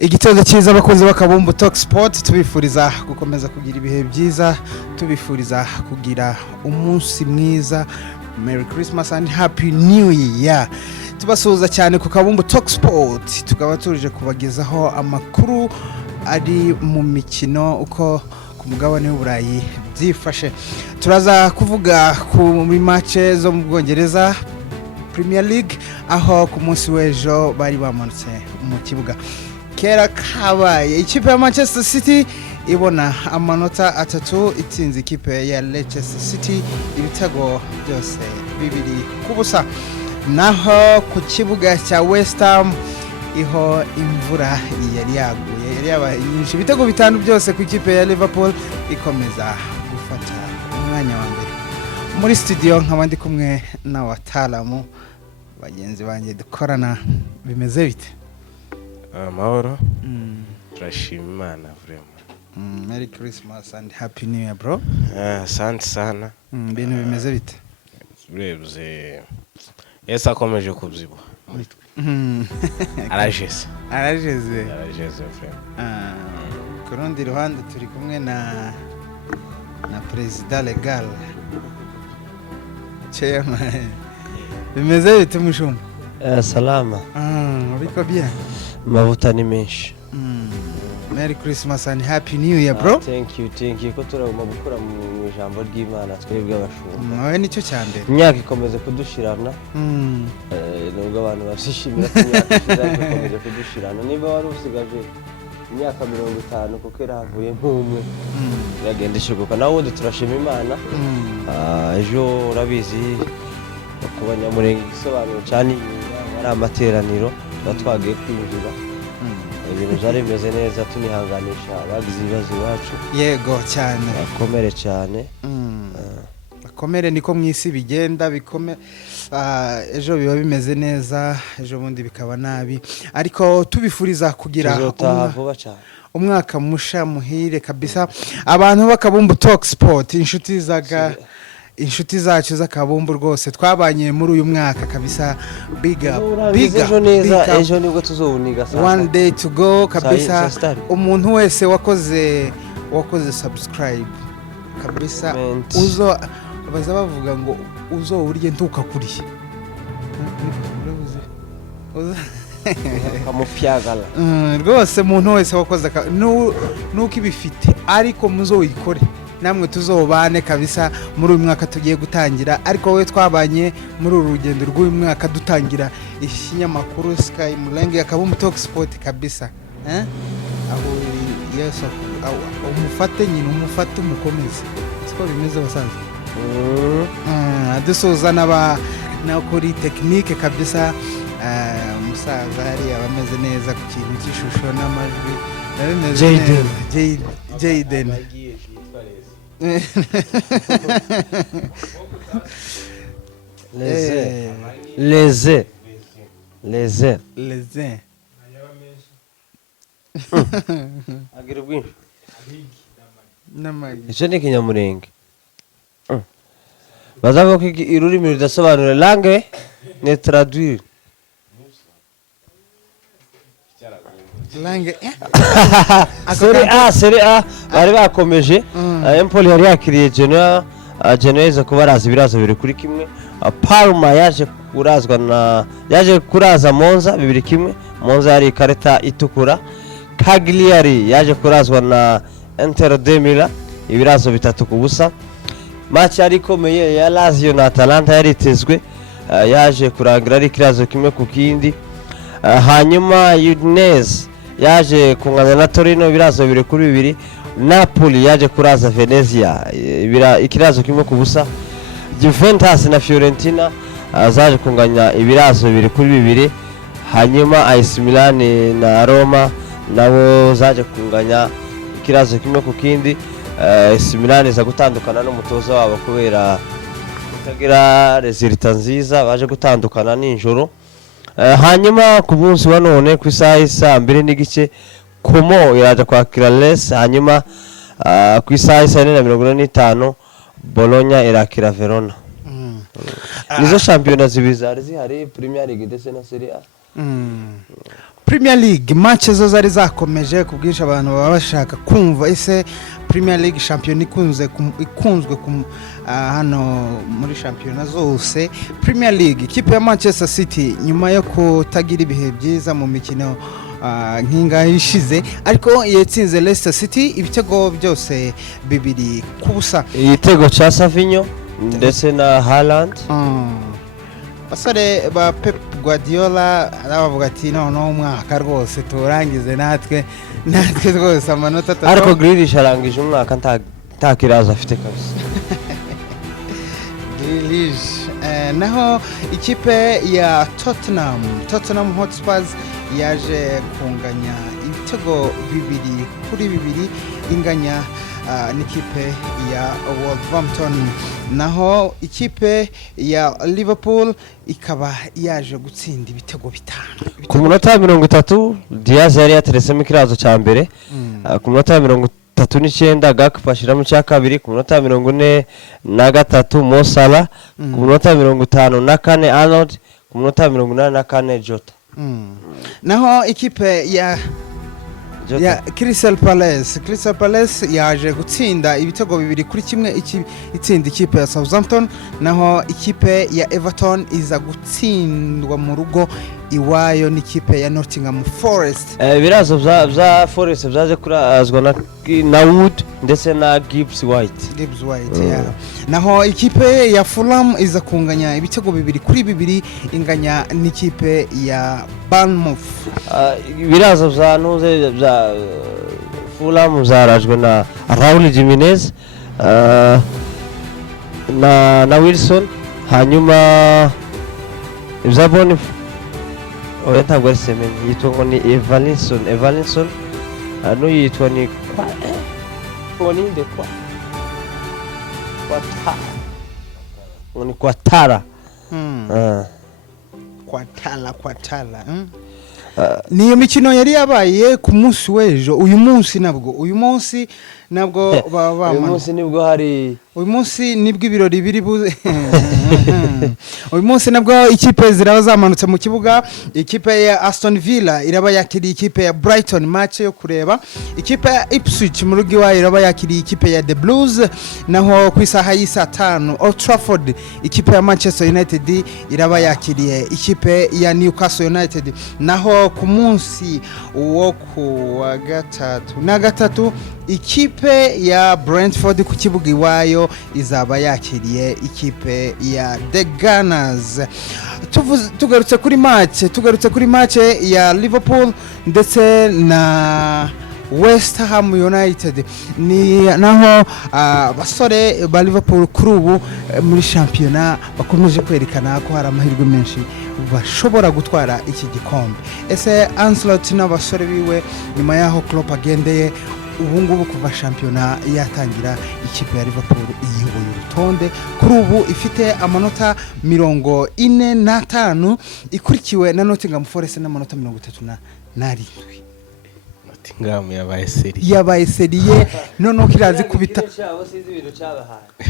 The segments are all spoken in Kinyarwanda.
Igitondo cyiza abakunzi bakabumbu Talk Sport tubifuriza gukomeza kugira ibihe byiza, tubifuriza kugira umunsi mwiza. Merry Christmas and Happy New Year. Tubasuhuza cyane ku kabumbu Talk Sport, tukaba turije kubagezaho amakuru ari mu mikino uko ku mugabane w'Uburayi byifashe. Turaza kuvuga ku match zo mu Bwongereza Premier League aho ku munsi w'ejo bari bamanutse mu kibuga. Kera kabaye ikipe ya Manchester City ibona amanota 3 itsinze ikipe ya Leicester City ibitego byose bibiri kubusa. Naho ku kibuga cya West Ham iho imvura yari yaguye yari yabaye nyinshi, ibitego bitanu byose ku ikipe ya Liverpool ikomeza gufata umwanya wa mbere. Muri studio nk'abandi kumwe n'abatalamu bagenzi banjye dukorana, bimeze bite? Mahoro. Turashima Imana vraiment. Merry Christmas and Happy New Year bro. Asante sana. Bintu bimeze bite? Urebye Yesu akomeje kubyibuha. Arajeze vraiment. Ku rundi ruhande turi kumwe na President Legal Chairman. Bimeze bite mushumba? Salama. Uriko bien? Mavuta ni menshi. Merry Christmas and Happy New Year bro. Thank you. Ko turagomba gukora mu ijambo ry'Imana twebwe abashumba. Nawe nicyo cyambere. Imyaka ikomeze kudushirana. Nubwo abantu basishimira ko imyaka ikomeze kudushirana. Niba wari usigaje imyaka 50 kuko iravuye nk'umwe. Yagendeshe kuko nawe wundi turashima Imana. Ejo urabizi ku banyamurenge isobanuro cyane ari amateraniro twagiye kwinjira. Ibintu byari bimeze neza, tunihanganisha abagize ibibazo bacu. Yego cyane. Bakomere cyane. Bakomere niko mwisi bigenda bikome. Ejo biba bimeze neza, ejo bundi bikaba nabi. Ariko tubifuriza kugira umwaka musha muhire kabisa. Abantu bakabumbu Talk Sport, inshuti zacu z'akabumbu rwose twabanye muri uyu mwaka kabisa. Big up. Ejo nibwo tuzobuniga sasa. One day to go kabisa. Umuntu wese wakoze subscribe kabisa uzo baza bavuga ngo uzo urye ntuka kuriye. Kamufyagala. Rwose umuntu wese wakoze nuko ibifite ariko muzo uyikore. Namwe tuzobane kabisa muri uyu mwaka tugiye gutangira, ariko we twabanye muri uru rugendo rw'uyu mwaka dutangira ikinyamakuru Sky Mulenge akabumbu Talk Sport kabisa. Aho Yesu umufate nyine umufate umukomeze. Siko bimeze basanzwe. Dusoza na kuri technique kabisa. Musaza hari abameze neza ku kintu cy'ishusho n'amajwi. Jayden. Les. Agira ubwinshi. Namagi. Icyo ni kinyamurenge. Bazavuga ko irurimi rudasobanura langue ne traduire. Langue. Serie A bari bakomeje. Empoli yari yakiriye Genoa kubaraza ibirazo biri kuri kimwe. Parma yaje kuraza Monza 2-1. Monza yari ikarita itukura. Cagliari yaje kurazwa na Inter de Milan ibirazo 3-0. Match yari ikomeye ya Lazio na Atalanta yari itezwe, yaje kurangira ari kirazo kimwe ku kindi. Hanyuma Udinese yaje kungana na Torino ibirazo 2-2. Napoli yaje kuraza Venezia ikirazo kimwe ku busa. Juventus na Fiorentina zaje kunganya ibirazo 2-2. Hanyuma AC Milan na Roma nabo zaje kunganya ikirazo kimwe ku kindi. AC Milan za gutandukana n'umutoza wabo kubera kutagira resulta nziza, baje gutandukana n'injoro. Hanyuma ku munsi wa none ku isaha 2:30 Como iraje kwakira Les. Hanyuma ku isaha 4:45 Bologna irakira Verona. Nizo championnat zibizari zihari Premier League ndetse na Serie A. Premier League match zo zari zakomeje kubwisha abantu baba bashaka kumva ese Premier League champion ikunzwe hano muri champion zose. Premier League ikipe ya Manchester City nyuma yo kutagira ibihe byiza mu mikino nkinga ishize ariko yatsinze Leicester City ibitego byose 2-0. igitego cha Savinho ndetse na Haaland. Basore ba Pep Guardiola aravuga ati no umwaka rwose turangize natwe rwose amanota 3 ariko Grealish arangije umwaka ntakiraza afite kabisa. Grealish naho ikipe ya Tottenham Hotspur yaje kunganya ibitego 2-2 inganya n'ikipe ya Wolverhampton. Naho ikipe ya Liverpool ikaba yaje gutsinda ibitego 5 ku munota 30. Diaz yari yateresemo ikirazo cya mbere. Ku munota 39 Gakpo ashiramo cya kabiri. Ku munota 43 Mo Salah. Ku munota 54 Arnold. Ku munota 84 Jota. Naho ikipe ya Crystal Palace yaje gutsinda ibitego 2-1 itsinda ikipe ya Southampton. Naho ikipe ya Everton iza gutsindwa mu rugo iwayo n'ikipe ya Nottingham Forest. Birazo bya Forest byaje kurazwa na Wood ndetse na Gibbs White. Yeah. Naho ikipe ya Fulham iza kunganya ibitego 2-2 inganya n'ikipe ya Bournemouth. Birazo bya nuze bya Fulham zarajwe na Raul Jimenez na Wilson. Hanyuma Zabon oya ntabwo ari Semenyo yitwa ngo ni Evalinson ano yitwa ni ngo ni nde Quatara. Quatala. Niyo mikino yari yabaye ku munsi w'ejo. Uyu munsi nabwo baba uyu munsi nibwo hari uyu munsi nibwo ibirori biri buze. Uyu munsi nabwo ikipe ziraba zamanutse mu kibuga. Ikipe ya Aston Villa iraba yakiriye ikipe ya Brighton match yo kureba. Ikipe ya Ipswich mu rugo iwayo iraba yakiriye ikipe ya The Blues. Naho ku isaha y'isa 5 Old Trafford ikipe ya Manchester United iraba yakiriye ikipe ya Newcastle United. Naho ku munsi wo ku wa gatatu ikipe ya Brentford ku kibuga iwayo izaba yakiriye ikipe ya The Gunners. Tugarutse kuri match ya Liverpool ndetse na West Ham United. Ni naho basore ba Liverpool kuri ubu muri championnat bakomeje kwerekana ko hari amahirwe menshi bashobora gutwara iki gikombe. Ese Ancelotti n'abasore biwe nyuma yaho Klopp agendeye ubu ngubu kuva championnat yatangira ikipe ya Liverpool iyoboye urutonde kuri ubu ifite amanota 45 ikurikiwe na Nottingham Forest n'amanota 37. Nottingham yabaye serie none kirazi kubita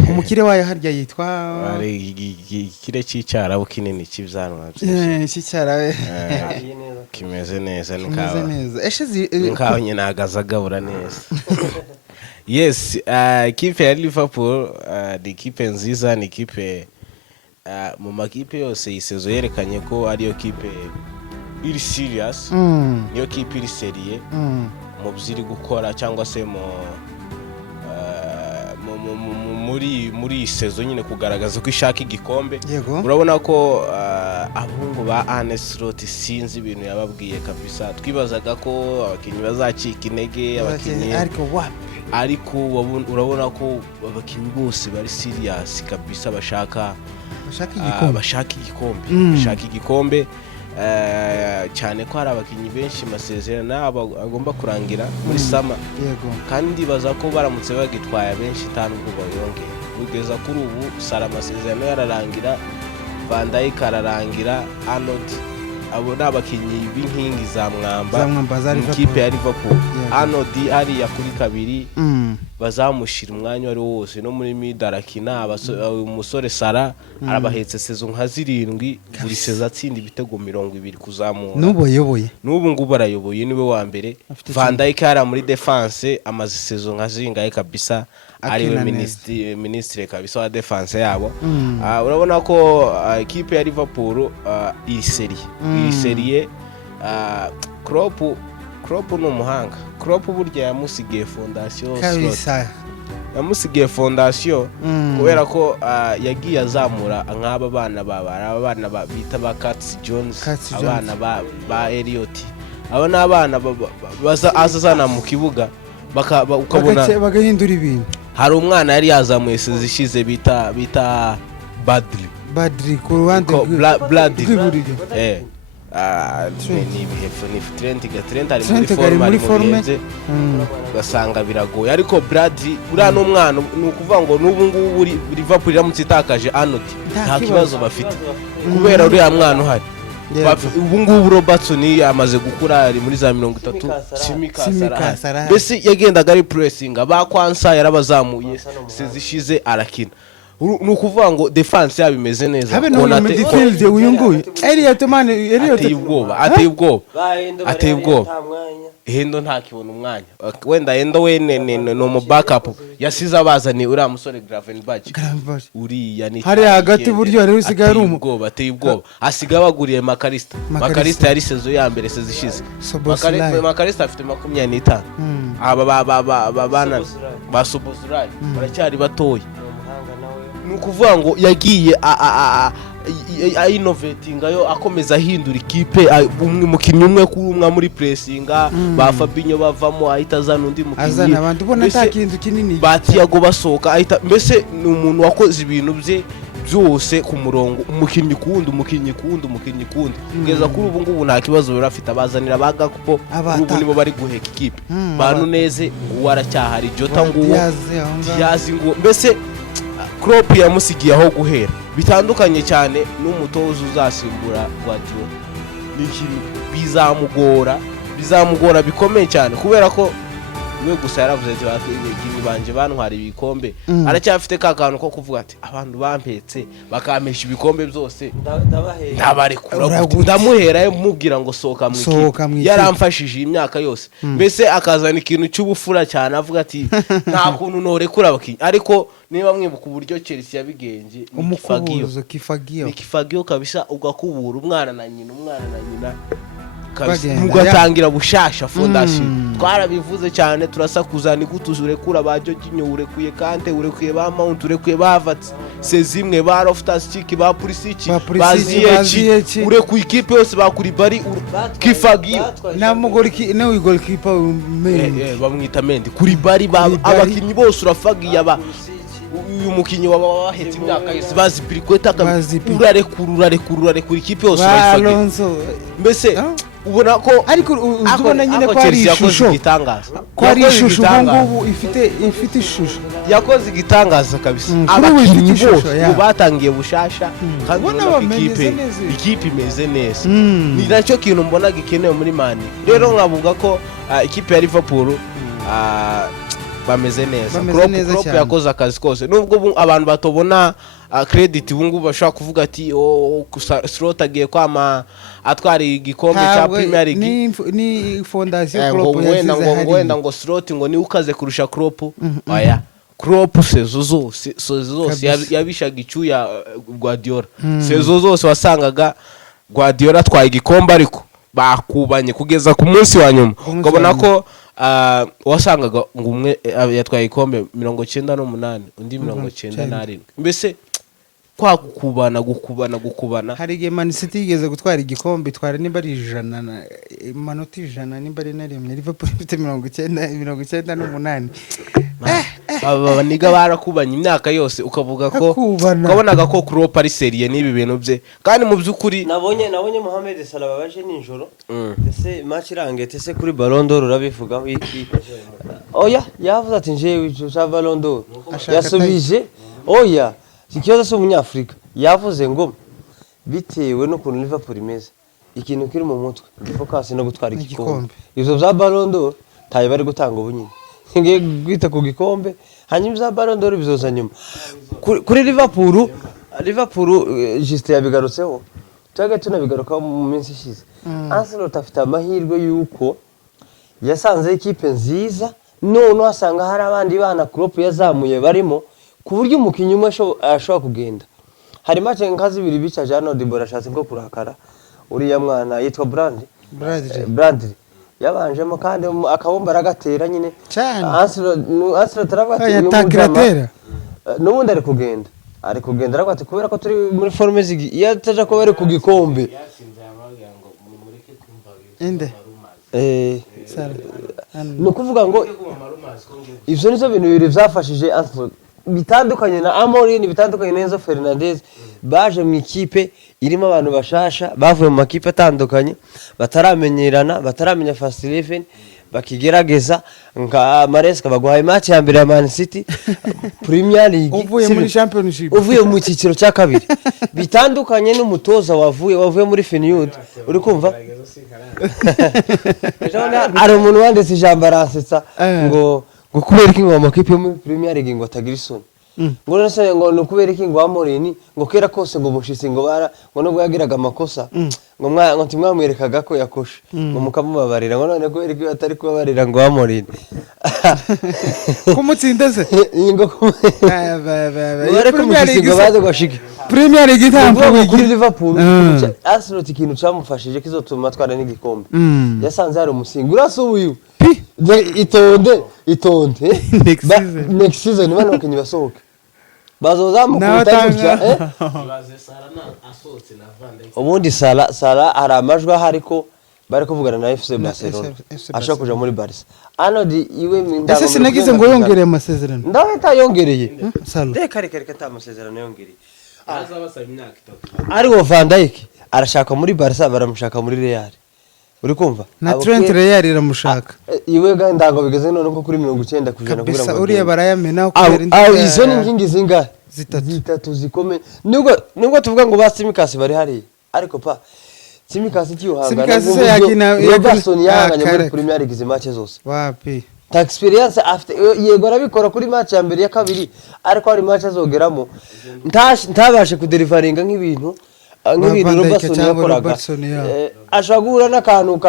umukire wayo harya yitwa ikire cy'icyarabu kinini cy'ivyanwa cy'icyarabe kimeze neza nkaho nyine agazagabura neza. Yes, ikipe ya Liverpool ni ikipe nziza, ni ikipe mu makipe yose isezo yerekanye ko ariyo kipe iri serious, niyo kipe iri serie mu byiri gukora cyangwa se muri sezo nyine kugaragaza ko ishaka igikombe. Urabona ko abahungu ba Arne Slot sinzi ibintu yababwiye kabisa. Twibazaga ko abakinnyi bazacika intege abakinnyi ariko urabona ko abakinnyi bose bari serious kabisa bashaka igikombe. Cyane ko hari abakinnyi benshi masezerano agomba kurangira muri sama. Kandi baza ko baramutse bagitwaya benshi tanubwo bayongera kugeza kuri ubu Sara amasezerano yararangira, Van Dijk ararangira, Arnold abo n'abakinyi b'inkingi za mwamba ikipe ya Liverpool hano di ari ya kuri kabiri bazamushira umwanya wari wose no muri midarakina umusore Sara arabahetse saison nka 7 buri saison atsinda ibitego 20 kuzamura n'ubu ngubu arayoboye niwe wa mbere Van Dijk ara muri defense amaze saison nka zingaye kabisa ariwe ministre kabisa wa defense yabo urabona ko ikipe ya Liverpool iyi serie Klopp n'umuhanga Klopp burya yamusigiye fondation yamusigiye fondation kubera ko yagiye azamura nk'aba bana bita ba Curtis Jones abana ba Elliot aba n'abana azazana mu kibuga ukabona bagahindura ibintu. Hari umwana yari yazamuye sezishize bita Badri ku ruhande rw'iburyo ni bihefo ni Trent ari muri forme gasanga biragoye ariko Bradley uriya n'umwana nukuvuga ngo n'ubu ngubu Liverpool iramutse itakaje Arnold nta kibazo bafite kubera uriya mwana uhari ubu ngubu Robertson yamaze gukura ari muri za 30 Simikasara mbese yagendaga ari pressing abakwansa yarabazamuye sezishize arakina nukuvuga ngo defense yabimeze neza habe no mu midfield uyu nguyu Elliot ateye ubwoba Hendo nta kibona umwanya wenda Hendo no mu backup yasize abazani uriya musore Gravenberch uriya ni hari hagati buryo ari usigaye ari ateye ubwoba asiga baguriye Makarista yari sezo ya mbere sezishize Makarista afite 25 aba bana basobozurayi baracyari batoya nukuvuga ngo yagiye innovating ayo akomeza ahindura ikipe umukinnyi umwe kuri umwe muri pressinga ba Fabinho bavamo ahita azana undi mukinnyi azana abantu ubona nta kintu kinini ba Thiago basohoka ahita mbese ni umuntu wakoze ibintu bye byose ku murongo umukinnyi kundi kugeza kuri ubu ngubu nta kibazo barafite abazanira bagakupo ubu nibo bari guheka ikipe bantu neze waracyahari Jota nguwo yazi ngo mbese Klopp yamusigiye aho guhera bitandukanye cyane n'umutozo uzasimbura Guardiola n'ikintu bizamugora bikomeye cyane kubera ko we gusa yaravuze ati bakinyi banje bantwara ibikombe aracyafite kakantu ko kuvuga ati abantu bampetse bakampesha ibikombe byose ndabarekura ndamuhera mubwira ngo soka mwiki yaramfashije imyaka yose mbese akazana ikintu cy'ubufura cyane avuga ati nta kuntu norekura abakinyi ariko niba mwibuka uburyo Chelsea yabigenje umukubuzo Kifagio kabisa ugakubura umwana na nyina mugatangira bushasha fondation twarabivuze cyane turasakuza ni gutuzurekura bajo kinyo urekuye Kante urekuye ba Mount urekuye bavats sezimwe ba Loftus-Cheek ba Pulisic baziye urekuye ikipe yose bakuri bari Kifagio na mugoriki na goalkeeper bamwita Mendy kuri bari abakinyi bose urafagiye aba uyu mukinyi wabahetse imyaka yose bazi Piliqueta urarekura ikipe yose bayifagiye mbese ubona ko ariko uzubona nyine ko ari ishusho ngubu ifite ishusho yakoze igitangaza kabisa abakinyi bose batangiye bushasha kandi ikipe imeze neza ni nacyo kintu mbona gikenewe muri Mani rero nkavuga ko ikipe ya Liverpool bameze neza Klopp yakoze akazi kose nubwo abantu batobona credit ubungu bashaka kuvuga ati Slot agiye kwama atwara igikombe cya Premier League ni fondation Klopp wenda ngo Slot ngo ni ukaze kurusha Klopp oya Klopp sezo zose yabishaga icyuya Guardiola sezo zose wasangaga Guardiola atwaye igikombe ariko bakubanye kugeza ku munsi wa nyuma ukabona ko wasangaga ngo umwe yatwaye ikombe 98 undi 97 mbese kwa gukubana hari igihe Man City yigeze gutwara igikombe twara nimba ari 100 manota 100 nimba ari na rimwe Liverpool ifite 98 aba niga barakubanye imyaka yose ukavuga ko ukabonaga ko Klopp ari serie n'ibi bintu bye kandi mu byukuri nabonye Mohamed Salah baje ninjoro ese match irangete se kuri Ballon d'Or urabivugaho iki oya yavuze ati njewe cyo Ballon d'Or yasubije oya ikibazo cy'umunyafrika yavuze ngo bitewe no kuntu Liverpool imeze ikintu kiri mu mutwe focus no gutwara igikombe ivyo bya Ballon d'Or taye bari gutanga ubunyine ngiye gwita ku gikombe hanyuma bya Ballon d'Or bizoza nyuma kuri Liverpool juste yabigarutseho twaga tunabigaruka mu minsi ishize Ancelotti afite amahirwe yuko yasanze ikipe nziza none asanga hari abandi bana Klopp yazamuye barimo ku buryo umukinnyi umwe ashobora kugenda hari match nkazi bibiri bica Jano Dibora ashatse ko kurakara uriya mwana yitwa Bradley yabanjemo kandi akabomba aragatera nyine Ancelotti yatangiratera n'ubundi ari kugenda aragwate kubera ko turi muri forme zigi yataje ko bari ku gikombe inde no kuvuga ngo ivyo nizo bintu bibiri byafashije Ancelotti bitandukanye na Amorim bitandukanye na Enzo Fernandez baje mu ikipe irimo abantu bashasha bavuye mu makipe atandukanye bataramenyerana bataramenya Fast 11 bakigerageza nka Maresca baguhaye match ya mbere ya Man City Premier League uvuye muri Championship uvuye mu cyiciro cya kabiri bitandukanye n'umutoza wavuye muri Feyenoord uri kumva ari umuntu wanditse ijambo aransetsa ngo kubera iki ngo amakipe yo muri Premier League ngo atagira isoni ngo nase ngo no kubera iki ngo Amorim ngo kera kose ngo mushitsi ngo nubwo yagiraga amakosa ngo ntimwamwerekaga ko yakoshe ngo mukamubabarira ngo none kubera iki atari kubabarira ngo Amorim kumutsinda se ngo Premier League baze gwashike Premier League itambuye kuri Liverpool Ancelotti ikintu cyamufashije kizotuma twara n'igikombe yasanze hari umusingi urasubuye itonde next season bana bakinyi basohoke bazoza mu kutanyuka ubundi Sala hari amajwi hariko bari kuvugana na FC Barcelona ashaka kuja muri Barca Anodi iwe mindago ese sinagize ngo yongereye amasezerano ndabeta yongereye Sala reka tamasezerano yongereye azabasa imyaka 3 ari wo Van Dijk arashaka muri Barca baramushaka muri Real uri kumva na Trent Real iramushaka iwe ga ndango bigeze none ko kuri 90 kujana kugira ngo uriya barayamena kubera indi izo ni nkingi zinga zitatu zikome nubwo tuvuga ngo ba Simicas bari hari ariko pa Simicas cyuhangana ngo Robertson yahanganye muri Premier League match zose wapi ta experience after yego arabikora kuri match ya mbere ya kabiri ariko ari match azogeramo ntabashe kudelivaringa nk'ibintu Robertson yakoraga ashobora guhura n'akantu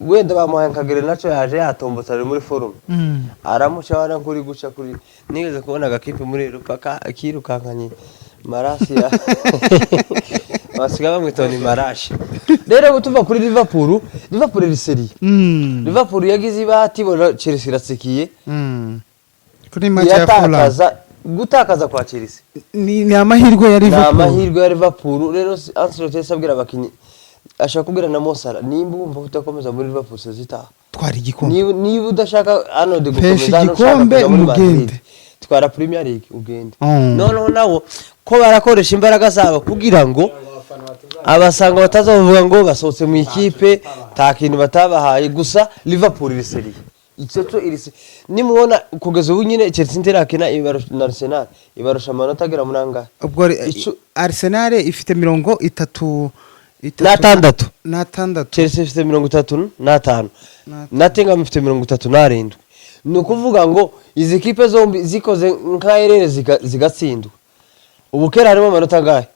wenda bamuhaye nkagere naco yaje yatombotsa muri forum aramuca wana kuri guca kuri nigeze kubona agakipe muri Europa akirukankanye Marasi ya basiga bamwitoni Marashi rero gutuva kuri Liverpool iri serie Liverpool yagize ibati bona Chelsea iratsikiye kuri match ya Fulham gutakaza kwa Chelsea ni amahirwe ya Liverpool rero Ancelotti yasabwira abakinyi ashaka kubwira na Mosala nimba umva utakomeza muri Liverpool sezita twara igikombe niba udashaka ano de gukomeza igikombe mugende twara Premier League ugende noneho nawo ko barakoresha imbaraga zabo kugira ngo abasanga batazavuga ngo basohotse mu ikipe ta kintu batabahaye gusa Liverpool iri serie icyo irisi nimubona kugeza ubu nyine Chelsea ntirakina na Arsenal ibarusha amanota agera muri angahe ubwo Arsenal ifite 36 Chelsea ifite 35 Nottingham ifite 37 ni ukuvuga ngo izi kipe zombi zikoze nk'aherere zigatsindwa ubu kera harimo amanota angahe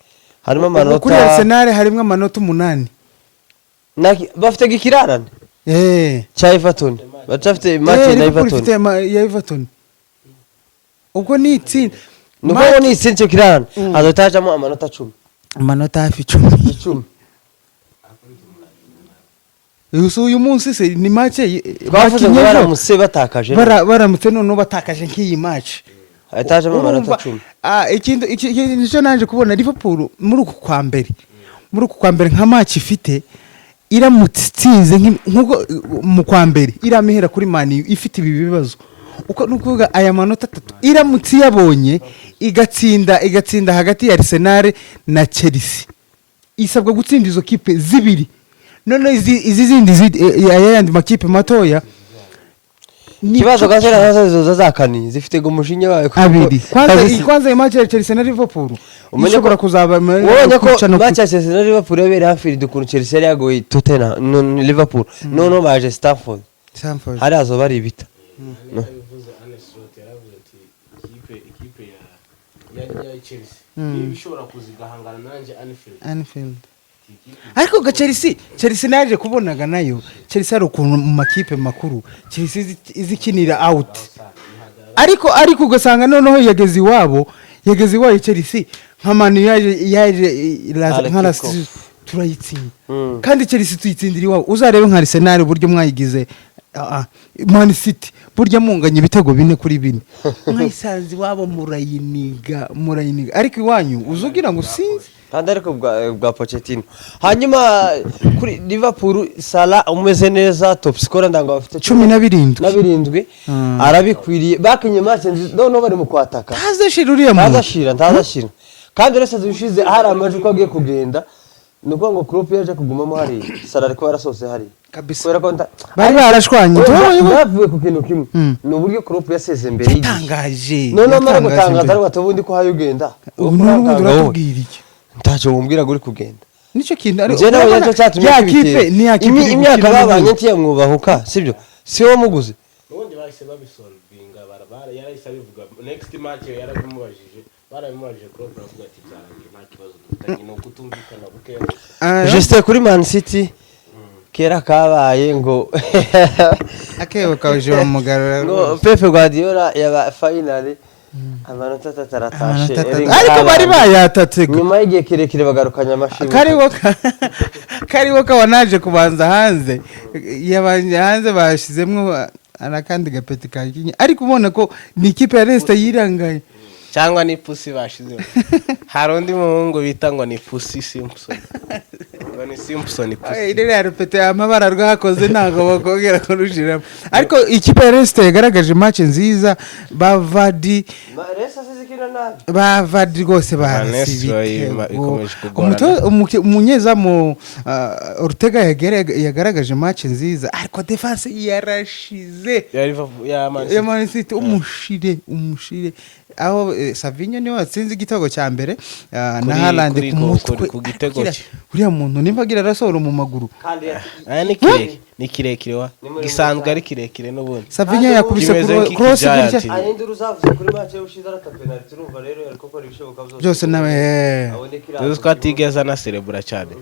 harimo amanota kuri Arsenal harimo amanota 8 bafite gikirarane cha Everton bacafite match na Everton ubwo ni itsinda nuko ni itsinda kirarane azotajamo amanota 10 amanota hafi 10 uyu munsi se ni match bavuze ngo baramutse batakaje baramutse none batakaje nk'iyi match atajamo amanota 10 ikindi cyo naje kubona Liverpool muri uku kwa mbere nka match ifite iramutsinze nkuko mu kwa mbere iramihera kuri Man U ifite ibi bibazo uko nukuvuga aya manota 3 iramutse yabonye igatsinda hagati ya Arsenal na Chelsea isabwa gutsinda izo kipe zibiri none izi zindi ayandi makipe matoya kibazo gazera nazo zakani zifite gumushinya wawe kwanza image ya Chelsea na Liverpool ushobora kuzaba wabonye ko match ya Chelsea na Liverpool yabereye hafi dukuntu Chelsea yari yagoye Tottenham Liverpool none baje Stamford hari azo bari bita yavuze Ancelotti yaravuze ati ikipe ya Chelsea ishobora kuzigahangana nanje Anfield ariko ga Chelsea naje kubonaga nayo Chelsea ari ukuntu mu makipe makuru Chelsea izikinira out ariko ugasanga noneho yageze iwabo Chelsea nkamani yaje nkarasi turayitsinda kandi Chelsea tuyitsindira iwabo uzarebe nka Arsenal buryo mwayigize Man City burya munganye ibitego 4-4 mwayisanze iwabo murayiniga ariko iwanyu uzugira ngo sinzi kandi ariko bwa Pochettino hanyuma kuri Liverpool Salah umeze neza top scorer ndanga bafite 17 arabikwiriye bakinye match none bari mu kwataka tazashira uriya mu tazashira kandi rese zishize hari amaje ko agiye kugenda nuko ngo Klopp yaje kugumamo hari Salah ariko yarasose hari kabisa bari barashwanye bavuye ku kintu kimwe no buryo Klopp yaseze mbere yitangaje none mara gutangaza ari batabundi ko hayo ugenda uratubwira iki ntacho mumbwira guri kugenda nico kintu ari ya kipe ni ya kipe imyaka babanye ntiye mwubahuka sibyo siwo muguze ubundi bahise babisolvinga barabara yarahise bivuga next match yarabimubajije barabimubajije Klopp avuga ati byarangiye nta kibazo dufitanye no kutumvikana buke juste kuri Man City kera kabaye ngo akebo kaje umugarura ngo Pep Guardiola yaba finale amanota tataratashe ariko bari bayatatse nyuma y'igihe kirekire bagarukanya amashimwe kariwo wanaje kubanza hanze yabanje hanze bashizemwe arakandi gapeti kakinye ariko ubona ko ni ikipe ya Leicester yirangaye cyangwa ni Pussy bashizemo hari undi muhungu bita ngo ni Pussy Simpson ngo ni Simpson Pussy ile arepete amabara rwakoze ntago bakongera ko rushiramo ariko ikipe ya Leicester yagaragaje match nziza bavadi rwose barasibite umunyezamu Ortega yagaragaje match nziza ariko defense yarashize ya Man City umushire aho Savinho niwe watsinze igitego cya mbere na Haaland ku mutwe ku gitego cye uriya muntu nimbagira rasoro mu maguru ni kirekire wa gisanzwe ari kirekire n'ubundi Savinho yakubise cross gutya ayindi ruzavuze kuri match y'ushize arata penalty urumva rero ariko ko ibishoboka byose nawe tuzi ko atigeza na celebra cyane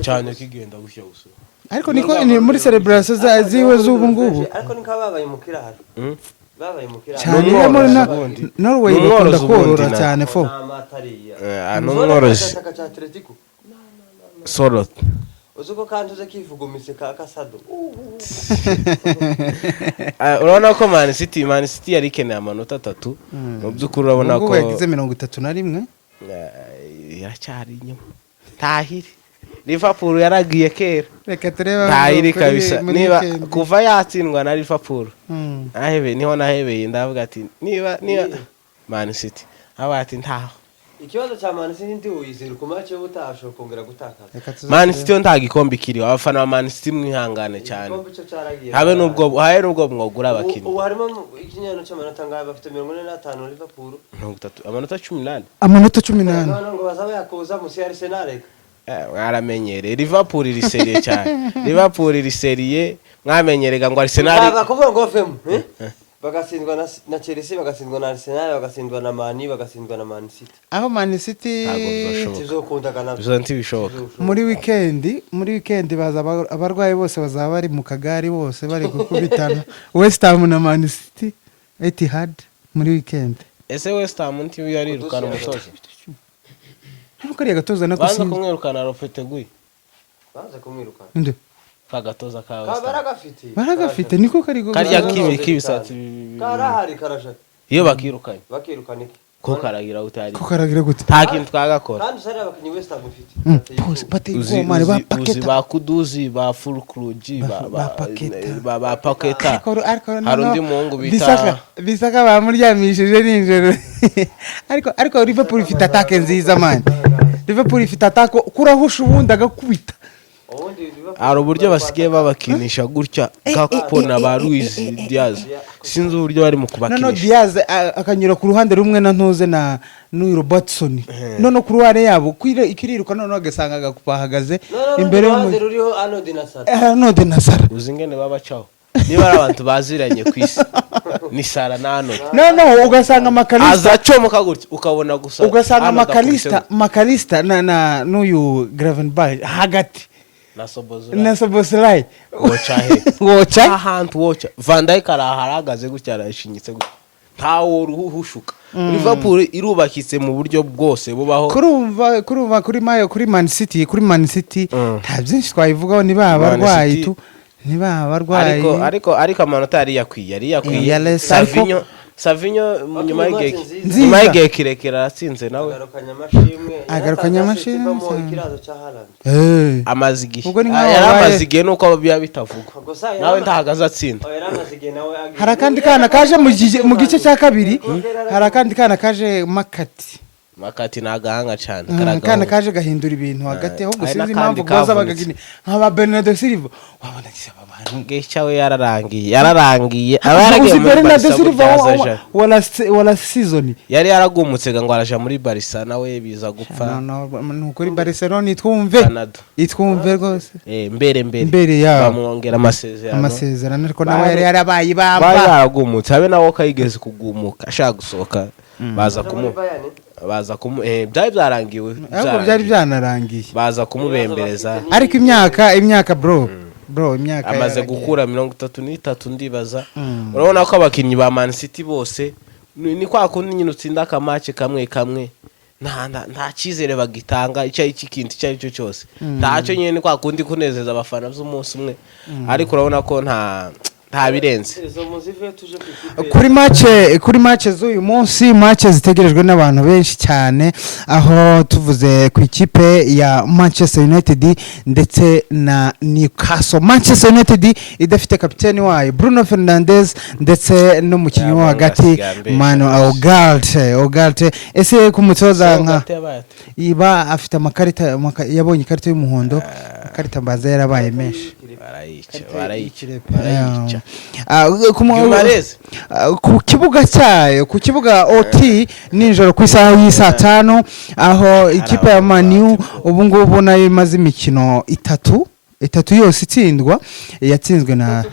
cyane kigenda gushya gusa ariko niko muri celebration ziwe z'ubu ngubu ariko niko babaye mu kirahari babaye mu kirahari cyane muri Norway bakunda korora cyane fo n'umworozi solo uzuko kandi uze kivugumise ka kasado urabona ko Man City yari ikeneye amanota 3 mu by'ukuri urabona ko yagize 31 yacyari inyuma tahiri Liverpool yaragiye kera reka tureba tahiri kabisa niba kuva yatsindwa na Liverpool niho nahebeye ndavuga ati niba Man City abati ntaho ikibazo cya Man City ndi uyizera ku match yo butasho kongera gutakaza Man City nta gikombe kiriho abafana ba Man City mwihangane cyane habe nubwo mwogura abakinyi ubu harimo ikinyano cy'amanota ngaye bafite 45 Liverpool 18 amanota 18 ngo bazaba yakoza musi Arsenal mwaramenyereye Liverpool iri serie cyane Liverpool iri serie mwamenyerega ngo Arsenal bakuvuga ngo vemo bagasindwa na Chelsea bagasindwa na Arsenal bagasindwa na Man U bagasindwa na Man City aho Man City tizokunda kana bizonti bishoboka muri weekend baza abarwaye bose bazaba bari mu kagari bose bari gukubitana West Ham na Man City Etihad muri weekend ese West Ham nti yarirukana umusozi nuko ari gatoza nako banza kumwirukana Lopetegui banza kumwirukana nde kagatoza ka West Ham baragafite niko karigo karya kibisatsi karahari karashaka iyo bakirukanye ko karagira gute nta kintu twagakora kandi sari abakinyi West Ham ufite pose bateye mare ba paketa ba kuduzi ba full cruji ba paketa hari undi muhungu bisaka bamuryamishije ninjoro ariko Liverpool ifite attaque nziza man Liverpool ifite attaque kurahusha ubundi agakubita hari uburyo basigaye babakinisha gutya Gakpo na ba Luis Diaz sinzi uburyo bari mu kubakinisha no Diaz akanyura ku ruhande rumwe na ntuze na n'uyu Robertson none ku ruhande yabo ikiriruka none agasanga Gakpo ahagaze imbere y'uruhande ruriho Arnold na Sara uzi ngene babacaho niba ari abantu baziranye ku isi ni Sara na Arnold no ugasanga Makalista azacomoka gutya ukabona gusa ugasanga Makalista na n'uyu Gravenberch hagati na Soboslai wocha ahantu wocha Van Dijk araharagaze gutya arashinyitse gutya ntawo ruhushuka Liverpool irubakitse mu buryo bwose bubaho kurumva kuri Man City nta byinshi twayivugaho ni babarwayi tu ni babarwayi ariko amanota yari yakwiye Savinho nyuma y'igihe kirekire aratsinze nawe agarukanya amashimwe amazigihe yari amazigihe nuko biba bitavugwa nawe ntahagaze atsinda hari akandi kana kaje mu gice cya kabiri hari akandi kana kaje Makati nagahanga cyane kana kaje gahindura ibintu hagati ahubwo sinzi impamvu goza bagagine nk'aba Bernardo Silva wabona gisaba abantu ngechawe yararangiye abaragiye muri Bernardo Silva wala season yari yaragumutse ngo araja muri Barca nawe biza gupfa nuko ari Barcelona itwumve rwose mbere bamwongera amasezerano ariko nawe yari yarabaye bamba yaragumutse habe nawe kayigeze kugumuka ashaka gusohoka baza byari byarangiwe ariko byari byanarangiye baza kumubembereza ariko imyaka bro imyaka amaze gukura 33 ndibaza urabona ko abakinnyi ba Man City bose ni kwa kundi nyine utsinda akamace kamwe nta cyizere bagitanga ikintu icyo ari cyo cyose ntacyo nyine ni kwa kundi kunezeza abafana z'umunsi umwe ariko urabona ko nta birenze kuri match z'uyu munsi match zitegerejwe n'abantu benshi cyane aho tuvuze ku ikipe ya Manchester United ndetse na Newcastle. Manchester United idafite kapiteni wayo Bruno Fernandes ndetse n'umukinnyi wo hagati Manu Ugarte ese ku mutoza nka iba afite amakarita yabonye ikarita y'umuhondo ikarita mbaza yarabaye menshi ku kibuga OT ninjoro ku isaha y'isa 5 aho ikipe ya Man U ubu ngubu nayo imaze imikino itatu yose itsindwa yatsinzwe na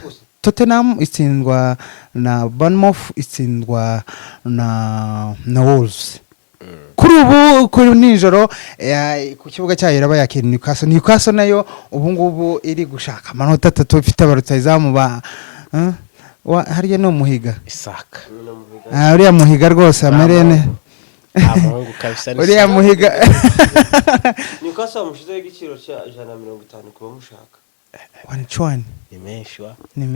Tottenham itsindwa na Bournemouth itsindwa na Wolves kuri nijoro ku kibuga cyayo yaba yakira Newcastle nayo ubu ngubu iri gushaka amanota 3 ifite abarutayizamu ba hariya no muhiga Isaka uriya muhiga rwose amerene amuhungu kabisa uriya muhiga Newcastle mushize igiciro cya 150 kuba mushaka ni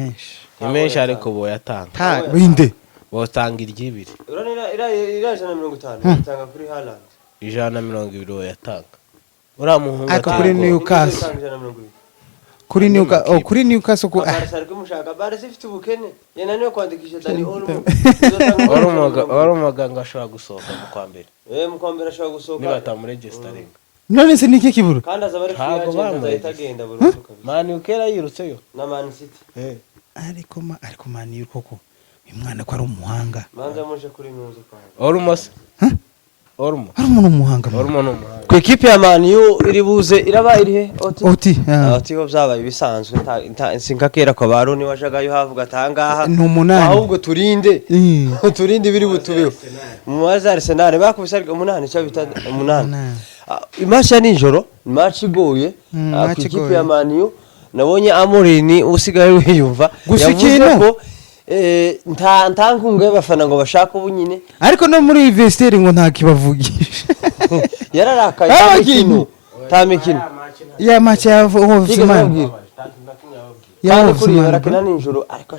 menshi ariko boyatanga binde botanga iryibiri ira 150 itanga kuri Haaland 120 yatanga ura muhungu ariko kuri Newcastle ko Barca mushaka Barca ifite ubukene yananiwe kwandikisha Dani Olmo ashobora gusohoka mu kwambere ashobora gusohoka niba tamuregistering none se niki kibura kandi azabari kuyagenda itagenda burundu kabisa Man ukera yirutseyo na Man City ariko Man koko umwana ko ari umuhanga manza muje kuri nuze kwa Olmo umuhanga ku ikipe ya Man U iri buze iraba iri he OT ho byabaye bisanzwe sinkakera ko baroni wajagayo havuga atangaha ahubwo turinde biri butubeho mu Arsenal bakubise umunani cyo bita umunani imatch ya nijoro imatch igoye ku ikipe ya Man U nabonye Amorini usigaye wiyumva yavuze ko nta nkunga y'abafana ngo bashaka ubunyine ariko no muri vestiaire ngo nta kibavugisha yararakaye ta mikino ya match ya Wolfsman ya kuri barakina nijoro ariko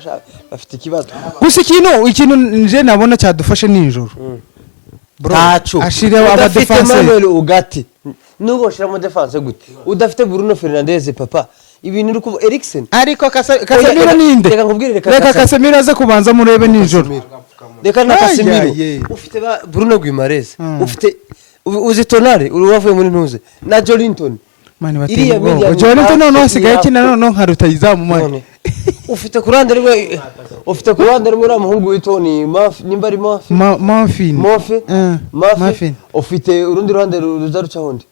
bafite ikibazo gusa ikintu nje nabona cyadufashe nijoro tacu ashira aba defense Manuel Ugarte nugo shira mu defense gute udafite Bruno Fernandes papa ibintu uri ku Eriksen ariko Casemiro ninde reka Casemiro aze kubanza murebe nijoro reka na Casemiro ufite Bruno Guimaraes ufite uzi Tonali uri wavuye muri ntuze na Jolinton mani iriya bateye media Jonathan none hasigaye kina none nka rutayizamu mani none ufite ku ruhande rumwe uriya muhungu witoni nimba ari Muffin Muffin ufite urundi ruhande ruza rucaho undi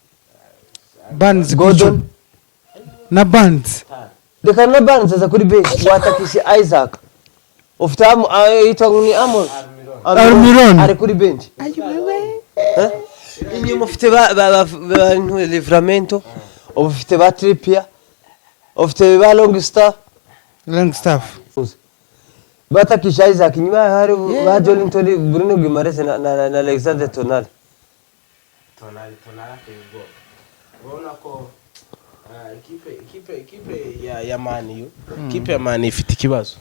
Bands Gordon na Bands reka na Bands aza kuri bench watakishe Isaac ufite yitwa ni Almiron ari kuri bench inyuma ufite ba Livramento ufite ba Trippier ufite ba Longstaff batakisha Isaac nyuma hari ba Jolinton Bruno Guimaraes na Alexander Tonali urabona ko ikipe ya Man U ikipe ya Man ifite ikibazo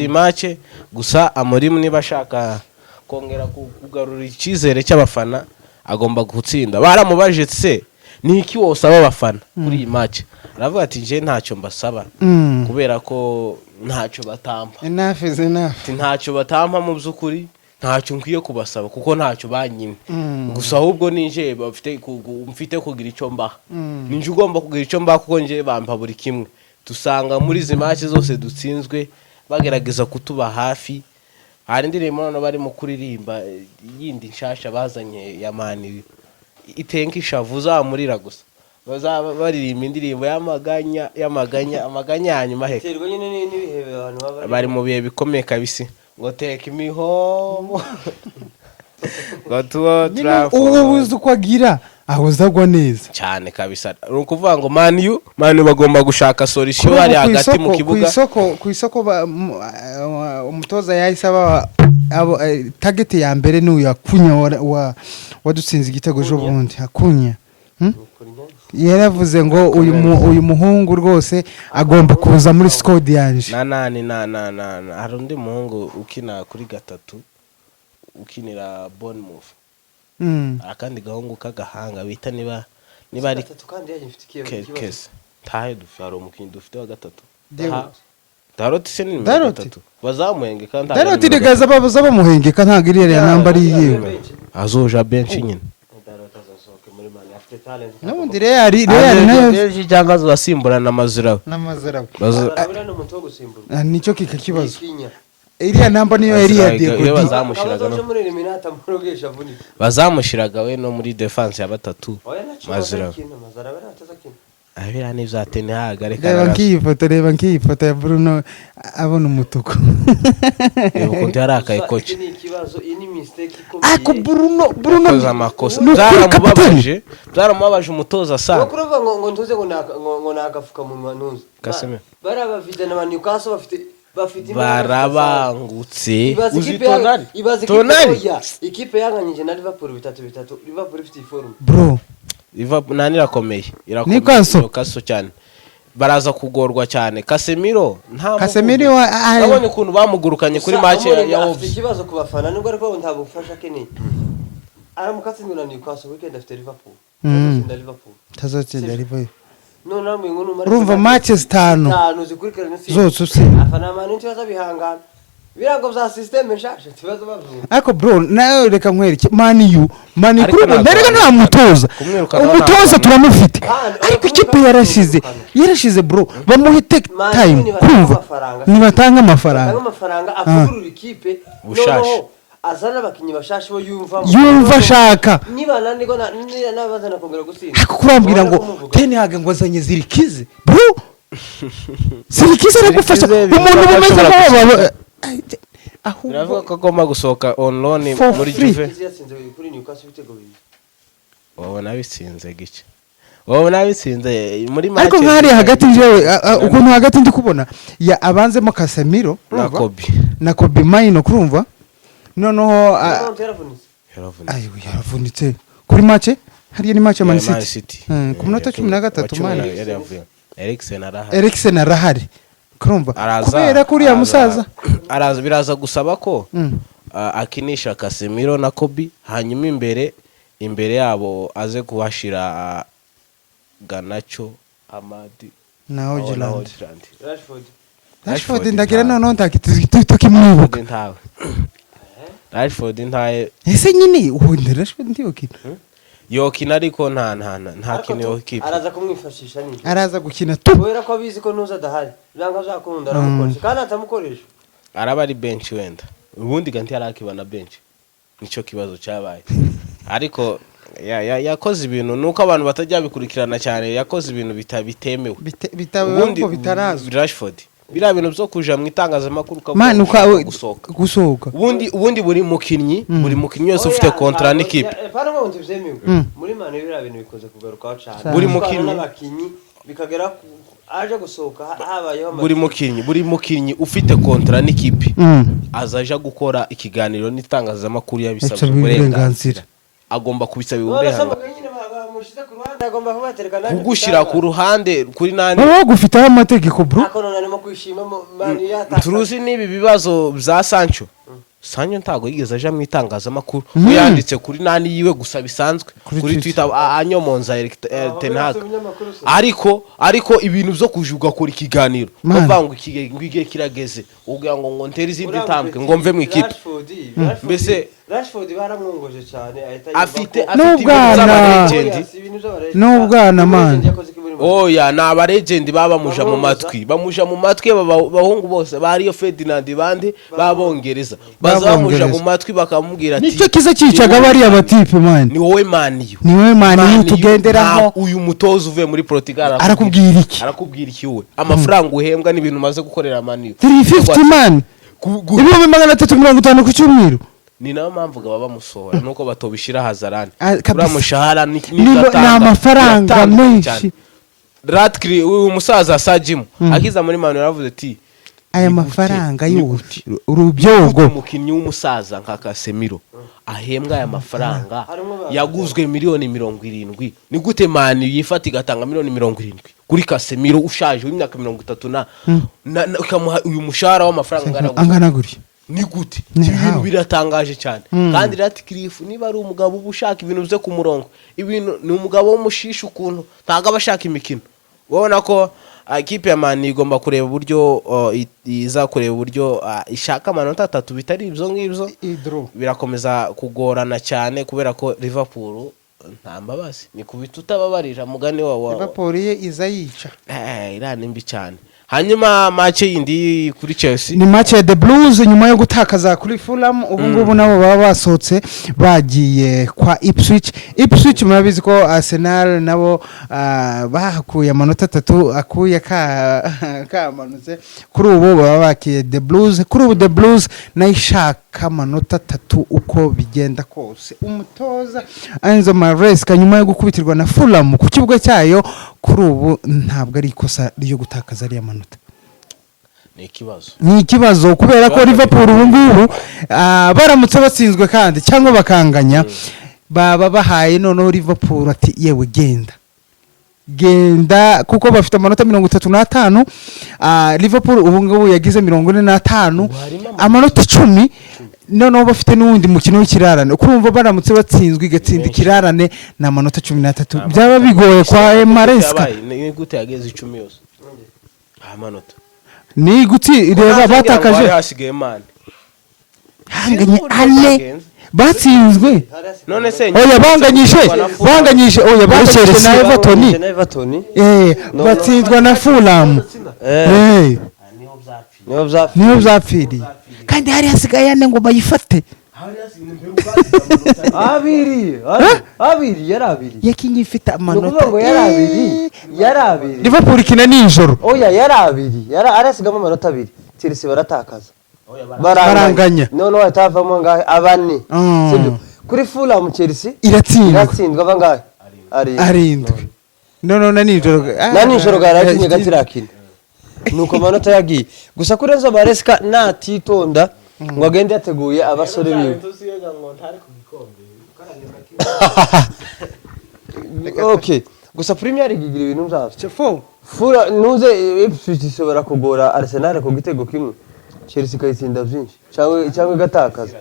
iyi match gusa Amorim niba ashaka kongera kugarura icyizere cy'abafana agomba gutsinda baramubajije se ni iki wosaba abafana kuri iyi match aravuga ati je ntacyo mbasaba kubera ko ntacyo batampa ntacyo batampa mu by'ukuri ntacyo nkwiye kubasaba kuko ntacyo banyine gusa ahubwo nije mfite kugira icyo mbaha ninje ugomba kugira icyo mbaha kuko nje bampa buri kimwe dusanga muri izi match zose dutsinzwe bagerageza kutuba hafi hari indirimbo none bari mu kuririmba yindi nshasha bazanye ya Man itenka ishavu zamurira gusa bazaba baririmba indirimbo y'amaganya hanyuma he terwa nyine n'ibihebe abantu bari mu bihe bikomeye kabisi ngo teka imihomo ngo tuwo ubuze uko agira ahozagwa neza cyane kabisa ukuvuga ngo Man U bagomba gushaka solution hari hagati mu kibuga ku isoko umutoza yahise aba target ya mbere n'uyu Akunya wadutsinze igitego ejo bundi Akunya yaravuze ngo uyu muhungu rwose agomba kuza muri squad yanje hari undi muhungu ukina kuri gatatu ukinira Bournemouth akandi gahungu kagahanga bita niba ari kandi yagifite kese tahe dufite umukinyi dufite wa gatatu Daroti se ni gatatu bazamuhengeka kandi Daroti regaza babuza bamuhengeka ntago iri ya namba ari yiwe azoja bench nyine n'ubundi Real nayo cyangwa azasimburana Mazirawe nicyo kikakibazo iriya namba niyo yari ya Diego bazamushiraga we no muri defense ya batatu Mazirawe abira n'ivyatene haga reba nkiyifoto ya Bruno abona umutuku ukuntu yarakaye kocha ni ikibazo ini mistake ako Bruno koza amakosa byaramubabaje umutoza sana kuruva ngo ntuze ngo nagafuka mu manuza Kaseme barabafite na Newcastle bafite barabangutse Tonali ikipe yanganyije na Liverpool 3-3 Liverpool ifite form bro nani irakomeye Newcastle cyane baraza kugorwa cyane Casemiro abonye ukuntu bamugurukanye kuri match ya Wolves ikibazo ku bafana nubwo ariko ntabufasha keneye aramukatsinda na Newcastle weekend after Liverpool tazotsinda Liverpool no namwe ngo numara urumva matches 5 zikurikirana zose usi afana manu cyo zabihangana birango bya system nshashe tibazo bavuga ako bro nayo reka nkwereke Man U kuri mbere nta umutoza turamufite ariko ikipe yarashize bro bamuhe take time kumva nibatanga amafaranga avugurura ikipe bushashe azana abakinyi bashashe bo yumva ashaka niba nanigo nabazana kongera gusinda ako kurambira ngo Ten Hag ngo azanye Zirikize bro Zirikize aragufasha umuntu bumeze nk'abo biravuga ko agomba gusohoka on loan muri Juve kuri Newcastle bitego bibi wowe nabitsinze muri match ariko nkari hagati njewe ukuntu hagati ndi kubona ya abanzemo Casemiro na Kobe Maino kurumva noneho yaravunitse kuri match hariya ni match ya Man City ku minota 13 Man Eriksen arahari kurumva kubera kuri ya musaza biraza gusaba ko akinisha Casemiro na Kobe hanyuma imbere yabo aze kuhashira Garnacho Amadi na Hojland Rashford ndagira noneho ntakimwibuka Rashford ntaye ese nyine ubundi Rashford ndiyo kintu yokina ariko nta kintu yokipa araza kumwifashisha nini araza gukina tu kubera ko abizi ko nuza adahari byanga zakunda aramukoresha kandi atamukoresha araba ari bench wenda ubundi ganti yarakibana bench nico kibazo cyabaye ariko yakoze ibintu nuko abantu batajya bikurikirana cyane yakoze ibintu bitemewe ubundi bitarazo Rashford bira bintu byo kuja mu itangazamakuru gusohoka ubundi buri mukinnyi wese ufite contrat n'ikipe pana ngo ntibyemewe muri mane bira bintu bikoze kugaruka cyane buri mukinnyi bikagera aje gusohoka habayeho buri mukinnyi ufite contrat n'ikipe azaja gukora ikiganiro n'itangazamakuru yabisabye uburenganzira agomba kubisaba uburenganzira kugushira ku ruhande kuri nani baba gufitaho amategeko bro turuzi nibi bibazo bya Sancho ntago yigeze aja mu itangazamakuru yanditse kuri nani yiwe gusa bisanzwe kuri Twitter anyomonza Ten Hag ariko ibintu byo kujuga kuri ikiganiro bavanga igihe kirageze ugira ngo nteri izindi tambwe ngo mve mu ikipe mbese Rashford baramwongoje cyane afite n'ubwana man oya na aba legend bamuja mu matwi bahungu bose bariyo Ferdinand bandi babongereza bazamuja mu matwi bakamubwira ati nicyo kiza cicaga bari abatipe man ni wowe maniyo tugenderaho uyu mutozo uvuye muri Portugal arakubwira iki we amafaranga uhembwa n'ibintu umaze gukorera maniyo 350 man ibihumbi 350 ku cyumweru ni nayo mpamvu baba bamusohora nuko batobishira hazarani uramushahara ni amafaranga menshi Ratcliffe uyu musaza Sajimo akiza muri manu yaravuze ati aya mafaranga yose urubyogo umukinnyi w'umusaza nka Casemiro ahembwa aya mafaranga yaguzwe miliyoni 70 ni gute manu yifata igatanga miliyoni 70 kuri Casemiro ushaje w'imyaka 30 na ukamuha uyu mushahara w'amafaranga angana guri ni gute ibintu biratangaje cyane kandi Ratcliffe niba ari umugabo ubushaka ibintu byo ku murongo ibintu ni umugabo w'umushisha ukuntu ntaga bashaka imikino ubona ko ikipe ya Man igomba kureba uburyo izakureba uburyo ishaka amanota 3 bitari ibyo ngibyo birakomeza kugorana cyane kubera ko Liverpool nta mbabazi ni kubita utababarira mugani wa Liverpool ye iza yica irani mbi cyane hanyuma match yindi kuri Chelsea ni match ya The Blues nyuma yo gutakaza kuri Fulham ubu ngubu nabo baba basohotse bagiye kwa Ipswich murabizi ko Arsenal nabo bahakuye amanota 3 akuye kamanutse kuri ubu baba bakiye The Blues kuri ubu The Blues nayishaka amanota 3 uko bigenda kose umutoza Enzo Maresca nyuma yo gukubitirwa na Fulham ku kibuga cyayo kuri ubu ntabwo ari ikosa ryo gutakaza ari amanota ni ikibazo kubera ko Liverpool ubu ngubu baramutse batsinzwe kandi cyangwa bakanganya baba bahaye noneho Liverpool ati yewe genda kuko bafite amanota 35 Liverpool ubu ngubu yagize 45 amanota 10 noneho bafite n'uwundi mukino w'ikirarane kurumva baramutse batsinzwe igatsinda ikirarane na amanota 13 byaba bigoye kwa Maresca ni gute yageze 10 yose amanota ni guti reba batakaje hasigaye Man hanganye ane batsinzwe none se oya banganyije oya banganyije na Everton batsinzwa na Fulham niyo byapfiriye kandi hari hasigaye ane ngo bayifate abiri yarabiri yakinye ifite amanota ngo yarabiri Liverpool kina nijoro oya yarabiri arasigamo amanota 2 Chelsea baratakaza baranganya none watavamo ngahe abane sibyo kuri Fulham Chelsea iratsindwa bangahe arindwi none nijoro garakinye gatirakina nuko amanota yagiye gusa kuri Enzo Maresca natitonda ngo agende yateguye abasore biwe okay gusa Premier League igira ibintu byavyo Fura nuze Ipswich ishobora kugora Arsenal ku gitego kimwe Chelsea kayitsinda byinshi cyangwa gatakaza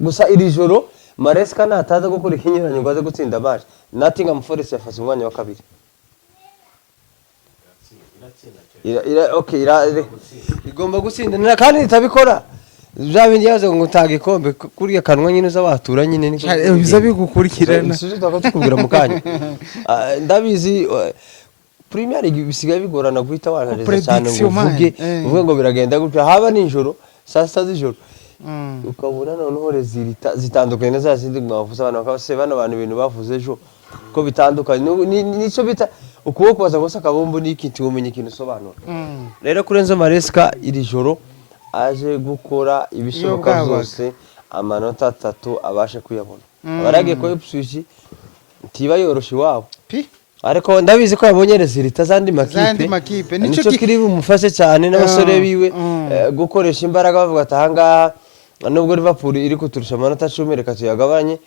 gusa iri joro Maresca nataza gukora ikinyuranyo ngo aze gutsinda match Nottingham Forest yafashe umwanya wa kabiri igomba gutsinda kandi itabikora bindi yaze ngo utaga ikombe kuriya kanwa nyine z'abatura nyine niko biza bigukurikirana tukubwira mu kanya ndabizi Premier League bisigaye bigorana guhita wanareza cyane ngo uvuge ngo biragenda gutya haba ninjoro saa sita z'ijoro ukabona noneho rezilita zitandukanye na za zindi mwavuze abantu bakase bana abantu ibintu bavuze ejo ko bitandukanye nico bita ukuboko baza gusa kabombo n'ikintu umenye ikintu sobanura rero kurenza Maresca iri joro aje gukora ibishoboka byose amanota 3 abashe kuyabona abaragiye ko Ipswich tiba yoroshe wabo ariko ndabizi ko yabonye rezilita zandi makipe nico kiri bumufashe cyane n'abasore biwe gukoresha imbaraga bavuga atanga nubwo Liverpool iri kuturusha amanota 10 reka tuyagabanye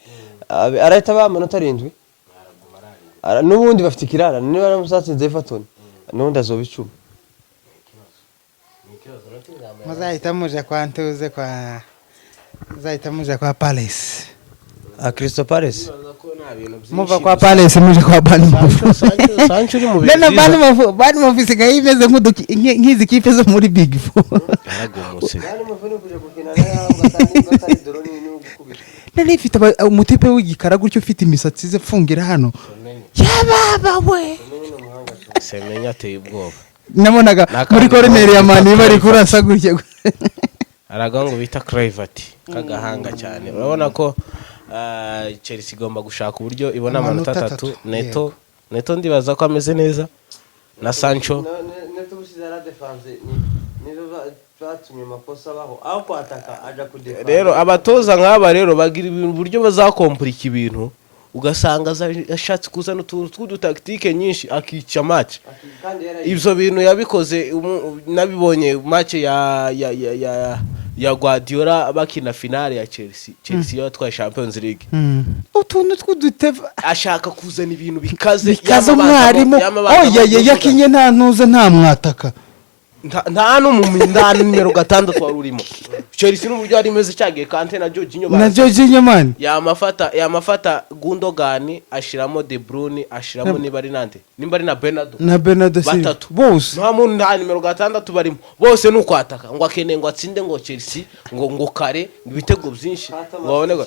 arahita ba amanota 7 n'ubundi bafite ikirara niba namusatsinze Everton n'ubundi azoba 10 mazahita muje kwa Ntuze kwa mazahita muje kwa Palace Crystal Palace muva kwa Palace muje kwa Bournemouth Sancho uri mu Bournemouth isigaye imeze nk'izi kipe zo muri Big Four yaragomotse nari ifite umutipe w'igikara gutyo ufite imisatsi ze fungira hano yababa we semenya ateye ubwoba nabonaga muri corner ya mani bari kurasa gutyo aragango bita Kluivert kagahanga cyane urabona ko Chelsea igomba gushaka uburyo ibona amanota 3 neto ndibaza ko ameze neza na Sancho neto busizara defense nizo batumye makosa baho aho kwataka aja kudefense rero abatoza nk'aba rero bagira uburyo bazakomplika ibintu ugasanga ashatse kuzana utuntu tactique nyinshi akica match ibyo bintu yabikoze nabibonye match ya Guardiola bakina finale ya Chelsea yatwaye Champions League utuntu tw'uduteva ashaka kuzana ibintu bikaze umwarimu yakinye nta ntuze nta mwataka nta n'umuminda numero 6 wari urimo Chelsea n'uburyo ari meze cyagiye Kante na Jorginho man yamafata Gundogan ashiramo De Bruyne ashiramo niba ari na Bernardo Silva bose nta muntu nta numero 6 barimo bose nukwataka ngo akene ngo atsinde ngo Chelsea ngo kare ibitego byinshi baboneka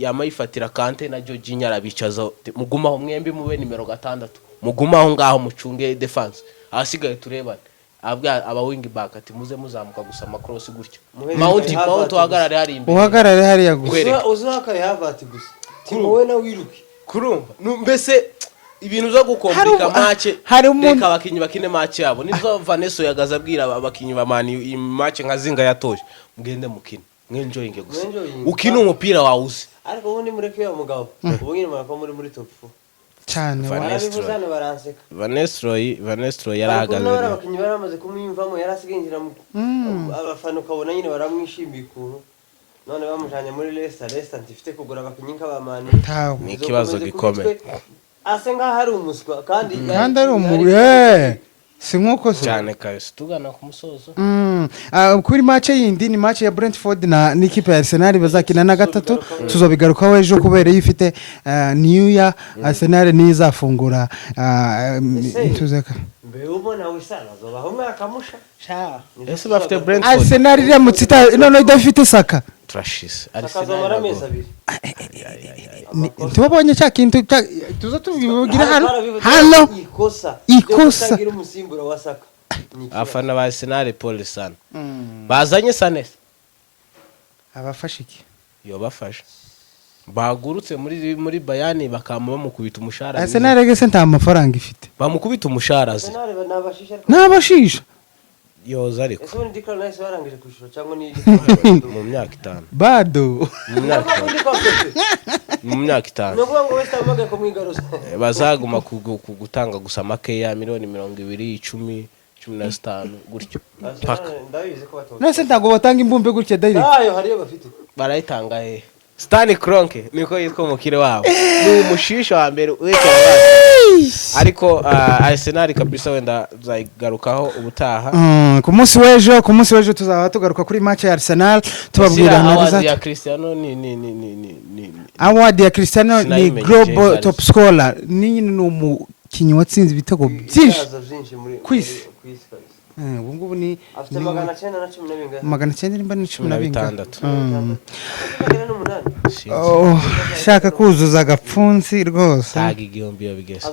yamayifatira Kante na Jorginho arabicaza mugumaho mwembi mube numero 6 mugumaho ngaho mucunge defense asigaye turebane aba wing back ati muze muzamuka gusa macross gutyo Mount uhagarare hari imbere gusa uzakare Havertz gusa timowe na wiruke kurumva mbese ibintu zo gukomplika match reka abakinyi bakine match yabo nizo Vanessa yagaza abwira abakinyi ba Man match nka zinga yatoje mugende mukine mwenjoyinge gusa ukina umupira wawuzi ariko ubundi mureke ya mugabo ubugine marako muri top 4 cyane Vanessa yarahagaze abakinyi baramaze kumwimvamo yarasiginjira abafana ukabona nyine baramwishimiye ukuntu none bamujanye muri Leicester ntifite kugura abakinyi nk'abamani ni ikibazo gikomeye asenga hari umuswa kandi ari umure sinkuko cyane kase tugana ku musozo kuri match yindi ni match ya Brentford na n'ikipe ya Arsenal bazakina na gatatu tuzobigarukaho ejo kubera yifite New Year Arsenal nizafungura tuzeka mbe ubona wisana zobaho mwaka musha ese bafite Brentford Arsenal iri mu tsita none idafite Saka trashes Arsenal tubonye cya kintu tuzo tubivugira hano ikosa gira umusimbura wa Saka afana ba Arsenal Paul sana bazanye Sané abafashiki yo bafasha bagurutse muri Bayani bakamba bamukubita umushara Arsenal gese nta mafaranga ifite bamukubita umushara ze nabashisha yoza ariko ese undi Declan Rice warangije kushura cyangwa ni mu myaka 5 bado mu myaka 5 no ngo West Ham bagaye kumwigaruza bazaguma kugutanga gusa make ya miliyoni 20 10 15 gutyo paka ndabizi ko batoza nese ntago batanga imbumbe gutya direct hariyo bafite barayitanga Stanley Kroenke niko yitwa umukire wabo ni umushisho wa mbere wekera ariko Arsenal kabisa wenda zayigarukaho ubutaha ku munsi w'ejo tuzaba tugaruka kuri match ya Arsenal tubabwira award ya Cristiano ni award ya Cristiano ni global top scorer ni umukinyi watsinze ibitego byinshi kwisi ubu ngubu ni afite 910 900 nimba ni 16. shaka kuzuza agapfunsi rwose taga igihumbi yabigeze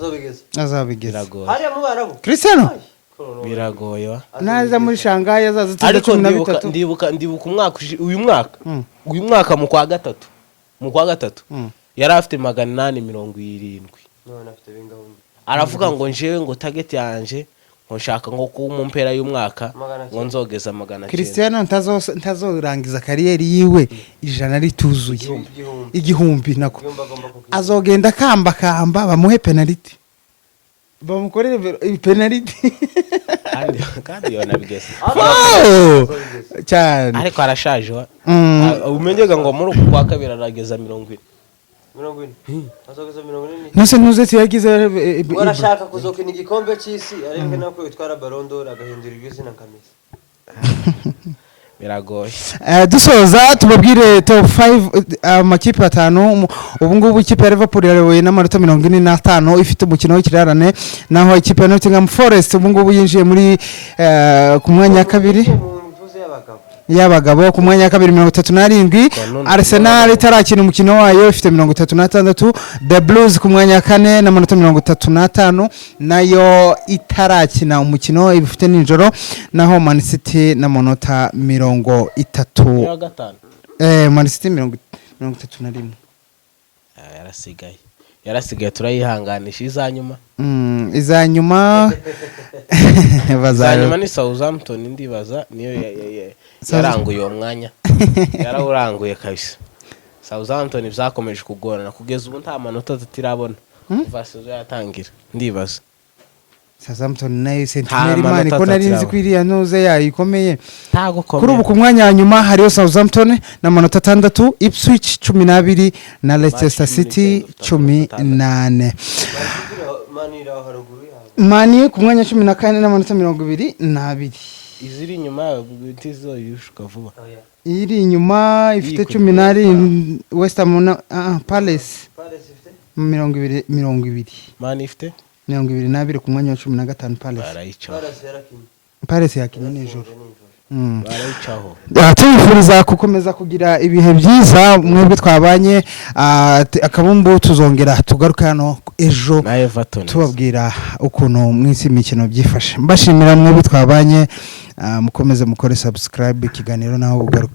azabigeza hariya mu barabu Cristiano biragoye naza muri Shanghai azazutse ariko 13 ndibuka uyu mwaka mu kwa gatatu yari afite 870 none afite bingaho aravuga ngo njewe ngo target yanje ngo nshaka ngo ku mu mpera y'umwaka ngo nzogeza 900. Cristiano ntazorangiza kariyeri yiwe ijana rituzuye igihumbi nako azogenda kamba bamuhe penalty bamukorere penalty kandi yonabigeze cyane ariko arashaje umenyega ngo muri uku kwa kabiri arageza 40 azogeza 40 nose ntuze tiyagize warashaka kuzokina igikombe cy'isi ariko nako bitwara Ballon d'Or agahindura ibizina kamisa biragoye. Dusoza tubabwire top 5 amakipe atanu. Ubu ngubu ikipe ya Liverpool yarewe n'amanota 45 ifite umukino w'ikirarane, naho ikipe ya Nottingham Forest ubu ngubu yinjiye muri ku mwanya kabiri y'abagabo ku mwanya wa kabiri 37. Arsenal itarakina umukino wayo ifite 36. The Blues ku mwanya wa kane n'amanota 35 nayo itarakina umukino ifite ninjoro, naho Man City n'amanota 30. Man City 31. yarasigaye turayihanganisha izanyuma. Izanyuma bazanyuma ni Southampton ndibaza niyo yaranguye uwo mwanya yarawuranguye kabisa. Southampton byakomeje kugorana kugeza ubu nta manota tutirabona vasezo yatangira ndibaza. Southampton nayo Centenary man ko narinzi kwiriya ntuze yayikomeye kuri ubu ku mwanya wa nyuma hariyo Southampton na manota 6, Ipswich 12 na Leicester City 18. Mani ku mwanya 14 na manota 22. Iziri nyuma bitizo yushuka vuba. Iri nyuma ifite 18 West Ham Palace 20. Mani ifite 22 ku mwanya wa 15 Palace yakinye nijoro. Barayicaho. Tubifuriza gukomeza kugira ibihe byiza mwebwe twabanye. Akabumbu tuzongera tugaruka hano ejo tubabwira ukuntu mwisi imikino byifashe. Mbashimira mwebwe twabanye, mukomeze mukore subscribe ikiganiro naho ugaruka.